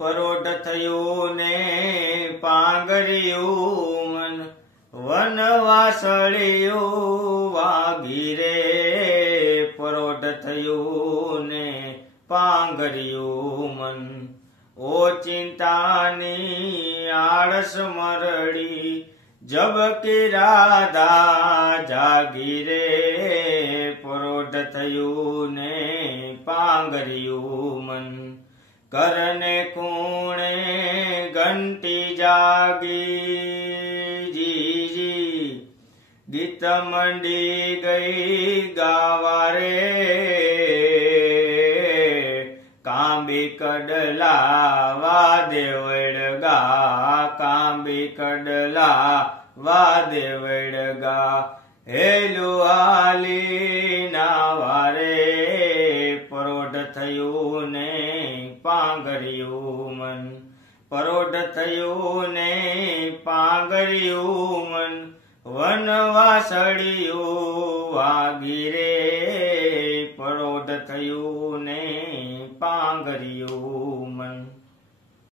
પરોઢ થયું ને પાંગર્યું મન વનવાસળિયું વાગી રે પરોઢ થયું ને પાંગર્યું મન ઓ ચિંતાની આળસ મરડી જબકી રાધા જાગી રે પરોઢ થયું ને પાંગર્યું મન કરને કુણે ઘંટી જાગી જીજી ગીત મંડી ગઈ ગાવા રે કાંબી કડલા વાદે વડગા કાંબી કડલા વાદે વડગા હેલું આલી નાવા રે પરોઢ થયું ને પાંગર્યું મન પરોઢ થયું ને પાંગર્યું મન વનવાસળિયું વાગી રે પરોઢ થયું ને પાંગર્યું મન।